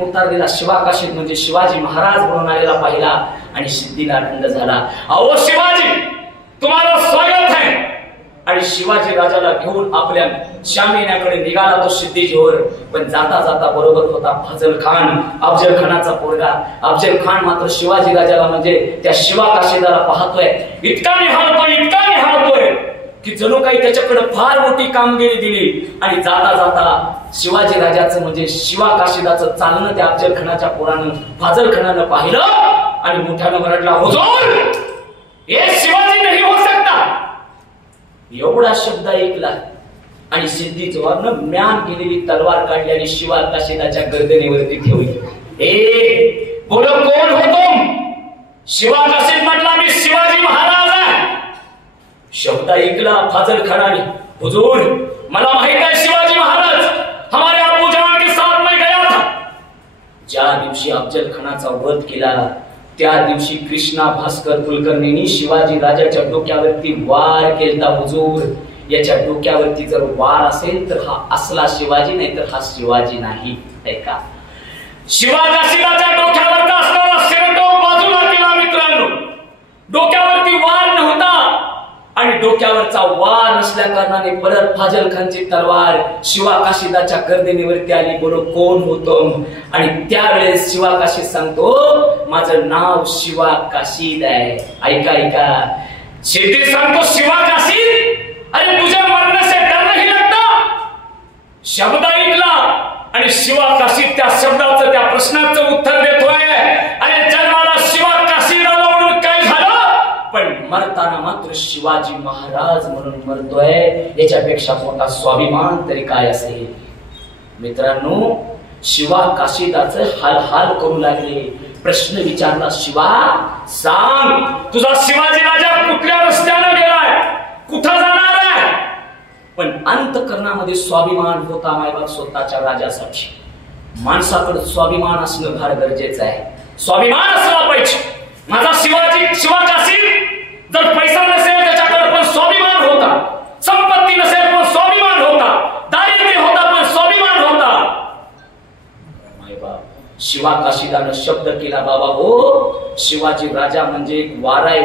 उतारलेला शिवाकाशीत म्हणजे शिवाजी महाराज म्हणून आलेला पाहिला आणि सिद्धीला आनंद झाला. अहो शिवाजी, तुम्हाला स्वागत आहे. आणि शिवाजी राजाला घेऊन आपल्या शामियानाकडे निघाला तो सिद्धीजवळ. पण जाता जाता बरोबर होता फजल खान, अफजल खानाचा पोरगा. अफजल खान मात्र शिवाजी राजाला म्हणजे त्या शिवाकाशीदाला पाहतोय, इतका निहाळतोय की जणू काही त्याच्याकडे फार मोठी कामगिरी दिली. आणि जाता जाता शिवाजी राजाचं म्हणजे शिवाकाशीदाचं चालणं त्या अफजल खानाच्या पोरानं फाजल खानानं पाहिलं आणि मोठ्यानं म्हटला, हुजूर ये शिवाजी नाही हो सकता. एवढा शब्द ऐकला आणि सिद्धी जोरानं म्यान केलेली तलवार काढली आणि शिवाकाशीदाच्या गर्दनीवरती ठेवली. ए बोलो, कोण हो तुम? शिवाकाशीद म्हटला, मी शिवाजी महाराज आहे. शब्द ऐकला फाजल खानाने, हुजूर मला माहित आहे शिवाजी महाराज हमारे अबू जवान के साथ में गया था. ज्या दिवशी अफजल खानाचा वध केला त्या दिवशी कृष्णा भास्कर कुलकर्णींनी शिवाजी राजाच्या डोक्यावरती वार केला. हुजूर याच्या डोक्यावरती जर वार असेल तर हा असला शिवाजी नाही तर हा शिवाजी नाही. ऐका, शिवाकाशीदाच्या डोक्यावरचा असणारा शिरटोप बाजूला केला मित्रांनो. डोक्यावरती वार नव्हता आणि डोक्यावरचा वार नसल्या कारणाने परत फाजल खानची तलवार शिवाकाशीदाच्या गर्दनीवरती आली. बोलो, कोण होतो? आणि त्यावेळेस शिवाकाशीद सांगतो, माझं नाव शिवाकाशीद आहे. ऐका, सिद्धी सांगतो, शिवाकाशीद अरे तुझे मरने से डर नहीं लगता? शब्द ऐकला आणि शिवाकाशीद त्या शब्दाचं त्या प्रश्नाचं उत्तर देतोय. अरे जन्माला शिवाकाशीद आला म्हणून काय झालं, पण मरताना मात्र शिवाजी महाराज म्हणून मरतोय. याच्यापेक्षा मोठा स्वाभिमान तरी काय असेल? मित्रांनो, शिवाकाशीदाचं हाल करू लागले. प्रश्न विचारला, शिवा सांग, तुझा शिवाजी राजा कुठल्या रस्त्याने गेलाय, कुठं जाणार आहे? पण अंतःकरणामध्ये स्वाभिमान होता मायबाप स्वतःच्या राजासाठी. माणसाकडे स्वाभिमान असणं फार गरजेचं आहे. स्वाभिमान असला पाहिजे. माझा शिवाकाशीद जर पैसा नसेल त्याच्याकडे पण स्वाभिमान होता, संपत्ती नसेल पण स्वाभिमान होता, दारिद्र्य होता पण स्वाभिमान होता. शिवाकाशीदानं शब्द केला, बाबा हो, शिवाजी राजा म्हणजे एक वार आहे,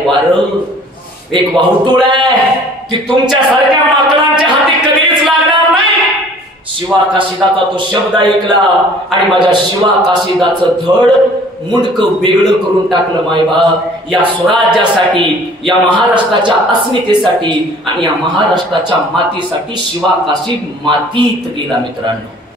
एक वाहुटूळ आहे की तुमच्या सारख्या माकडांच्या हाती कधीच लागणार नाही. शिवाकाशीदाचा तो शब्द ऐकला आणि माझ्या शिवाकाशीदाचं धड मुंडकं वेगळं करून टाकलं मायबाप. या स्वराज्यासाठी, या महाराष्ट्राच्या अस्मितेसाठी आणि या महाराष्ट्राच्या मातीसाठी शिवाकाशीद मातीत गेला मित्रांनो.